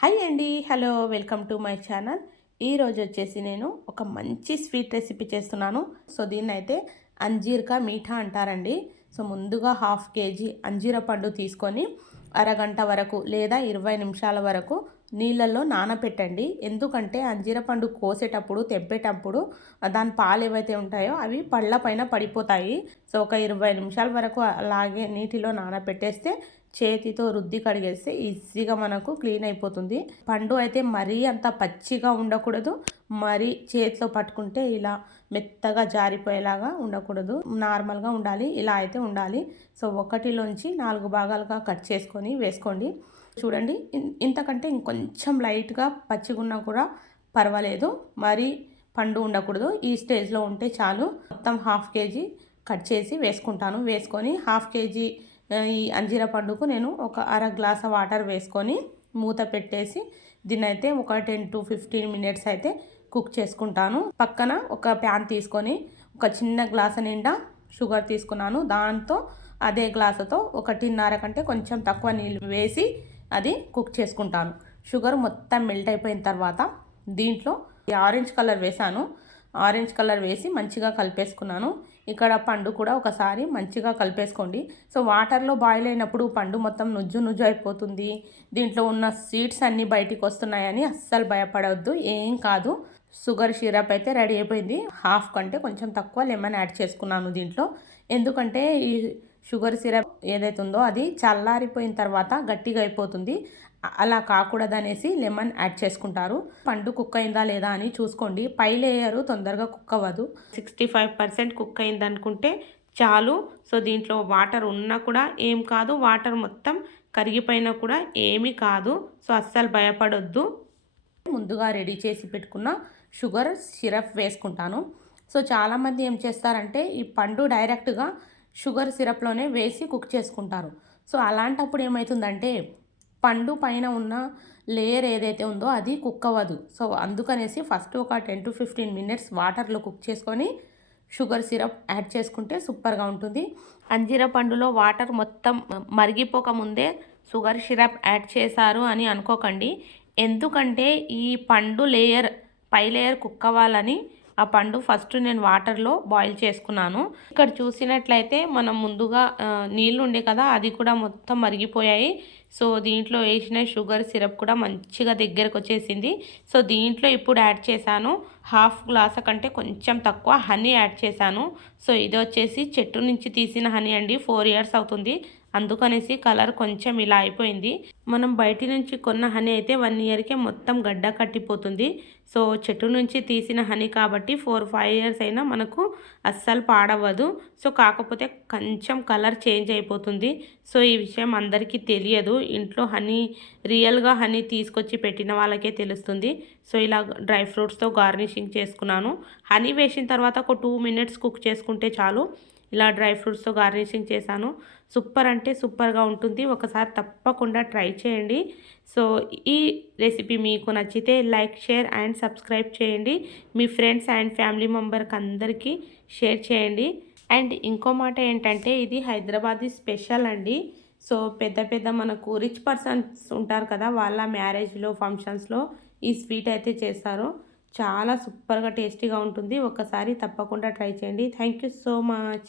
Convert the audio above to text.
Hi అండి. Hello welcome to my channel. ఈరోజు వచ్చేసి నేను ఒక మంచి స్వీట్ రెసిపీ చేస్తున్నాను. సో దీన్ని అయితే అంజీర్కా మీఠా అంటారండి. సో ముందుగా హాఫ్ కేజీ అంజీర పండు తీసుకొని అరగంట వరకు లేదా ఇరవై నిమిషాల వరకు నీళ్ళల్లో నానపెట్టండి. ఎందుకంటే అంజీర పండు కోసేటప్పుడు తెంపేటప్పుడు దాని పాలు ఏవైతే ఉంటాయో అవి పళ్ళ పైన పడిపోతాయి. సో ఒక ఇరవై నిమిషాల వరకు అలాగే నీటిలో నానపెట్టేస్తే చేతితో రుద్ది కడిగేస్తే ఈజీగా మనకు క్లీన్ అయిపోతుంది. పండు అయితే మరీ అంత పచ్చిగా ఉండకూడదు. మరీ చేతిలో పట్టుకుంటే ఇలా మెత్తగా జారిపోయేలాగా ఉండకూడదు. నార్మల్గా ఉండాలి ఇలా అయితే ఉండాలి. సో ఒకటిలోంచి నాలుగు భాగాలుగా కట్ చేసుకొని వేసుకోండి. చూడండి ఇంతకంటే ఇంకొంచెం లైట్గా పచ్చిగున్నా కూడా పర్వాలేదు. మరీ పండు ఉండకూడదు. ఈ స్టేజ్లో ఉంటే చాలు. మొత్తం హాఫ్ కేజీ కట్ చేసి వేసుకుంటాను. వేసుకొని హాఫ్ కేజీ ఈ అంజీర పండుకు నేను ఒక అర గ్లాస్ వాటర్ వేసుకొని మూత పెట్టేసి దీన్నైతే ఒక టెన్ టు ఫిఫ్టీన్ మినిట్స్ అయితే కుక్ చేసుకుంటాను. పక్కన ఒక ప్యాన్ తీసుకొని ఒక చిన్న గ్లాస్ నిండా షుగర్ తీసుకున్నాను. దాంతో అదే గ్లాసుతో ఒకటిన్నర కంటే కొంచెం తక్కువ నీళ్ళు వేసి అది కుక్ చేసుకుంటాను. షుగర్ మొత్తం మెల్ట్ అయిపోయిన తర్వాత దీంట్లో ఆరెంజ్ కలర్ వేసాను ఆరెంజ్ కలర్ వేసి మంచిగా కలిపేసుకున్నాను. ఇక్కడ పండు కూడా ఒకసారి మంచిగా కలిపేసుకోండి. సో వాటర్లో బాయిల్ అయినప్పుడు పండు మొత్తం నుజ్జు నుజ్జు అయిపోతుంది. దీంట్లో ఉన్న సీడ్స్ అన్నీ బయటికి వస్తున్నాయని అస్సలు భయపడవద్దు ఏం కాదు. షుగర్ సిరప్ అయితే రెడీ అయిపోయింది. హాఫ్ కంటే కొంచెం తక్కువ లెమన్ యాడ్ చేసుకున్నాను దీంట్లో. ఎందుకంటే ఈ షుగర్ సిరప్ ఏదైతే ఉందో అది చల్లారిపోయిన తర్వాత గట్టిగా అయిపోతుంది. అలా కాకూడదనేసి లెమన్ యాడ్ చేసుకుంటారు. పండు కుక్ అయిందా లేదా అని చూసుకోండి. పై లేయరు తొందరగా కుక్ అవ్వదు. సిక్స్టీ ఫైవ్ పర్సెంట్ కుక్ అయిందనుకుంటే చాలు. సో దీంట్లో వాటర్ ఉన్నా కూడా ఏం కాదు. వాటర్ మొత్తం కరిగిపోయినా కూడా ఏమీ కాదు. సో అస్సలు భయపడొద్దు. ముందుగా రెడీ చేసి పెట్టుకున్న షుగర్ సిరప్ వేసుకుంటాను. సో చాలామంది ఏం చేస్తారంటే ఈ పండు డైరెక్ట్గా షుగర్ సిరప్లోనే వేసి కుక్ చేసుకుంటారు. సో అలాంటప్పుడు ఏమవుతుందంటే పండు పైన ఉన్న లేయర్ ఏదైతే ఉందో అది కుక్ అవ్వదు. సో అందుకనేసి ఫస్ట్ ఒక టెన్ టు ఫిఫ్టీన్ మినిట్స్ వాటర్లో కుక్ చేసుకొని షుగర్ సిరప్ యాడ్ చేసుకుంటే సూపర్గా ఉంటుంది. అంజీర పండులో వాటర్ మొత్తం మరిగిపోక ముందే షుగర్ సిరప్ యాడ్ చేశారు అని అనుకోకండి. ఎందుకంటే ఈ పండు లేయర్ పై లేయర్ కుక్ అవ్వాలని ఆ పండు ఫస్ట్ నేను వాటర్లో బాయిల్ చేసుకున్నాను. ఇక్కడ చూసినట్లయితే మనం ముందుగా నీళ్ళు ఉండే కదా అది కూడా మొత్తం మరిగిపోయాయి. సో దీంట్లో వేసిన షుగర్ సిరప్ కూడా మంచిగా దగ్గరకు వచ్చేసింది. సో దీంట్లో ఇప్పుడు యాడ్ చేశాను హాఫ్ గ్లాస్ కంటే కొంచెం తక్కువ హనీ యాడ్ చేశాను. సో ఇది వచ్చేసి చెట్టు నుంచి తీసిన హనీ అండి. ఫోర్ ఇయర్స్ అవుతుంది. అందుకనేసి కలర్ కొంచెం ఇలా అయిపోయింది. మనం బయటి నుంచి కొన్న హనీ అయితే వన్ ఇయర్కే మొత్తం గడ్డ కట్టిపోతుంది. సో చెట్టు నుంచి తీసిన హనీ కాబట్టి ఫోర్ ఫైవ్ ఇయర్స్ అయినా మనకు అస్సలు పాడవదు సో కాకపోతే కొంచెం కలర్ చేంజ్ అయిపోతుంది. సో ఈ విషయం అందరికీ తెలియదు. ఇంట్లో హనీ రియల్గా హనీ తీసుకొచ్చి పెట్టిన వాళ్ళకే తెలుస్తుంది. సో ఇలా డ్రై ఫ్రూట్స్తో గార్నిషింగ్ చేసుకున్నాను. హనీ వేసిన తర్వాత ఒక టూ మినిట్స్ కుక్ చేసుకుంటే చాలు. ఇలా డ్రై ఫ్రూట్స్తో గార్నిషింగ్ చేశాను. సూపర్ అంటే సూపర్గా ఉంటుంది. ఒకసారి తప్పకుండా ట్రై చేయండి. సో ఈ రెసిపీ మీకు నచ్చితే లైక్ షేర్ అండ్ సబ్స్క్రైబ్ చేయండి. మీ ఫ్రెండ్స్ అండ్ ఫ్యామిలీ మెంబర్కి అందరికీ షేర్ చేయండి. అండ్ ఇంకో మాట ఏంటంటే ఇది హైదరాబాదీ స్పెషల్ అండి. సో పెద్ద పెద్ద మనకు రిచ్ పర్సన్స్ ఉంటారు కదా వాళ్ళ మ్యారేజ్లో ఫంక్షన్స్లో ఈ స్వీట్ అయితే చేస్తారు. చాలా సూపర్గా టేస్టీగా ఉంటుంది. ఒకసారి తప్పకుండా ట్రై చేయండి. Thank you so much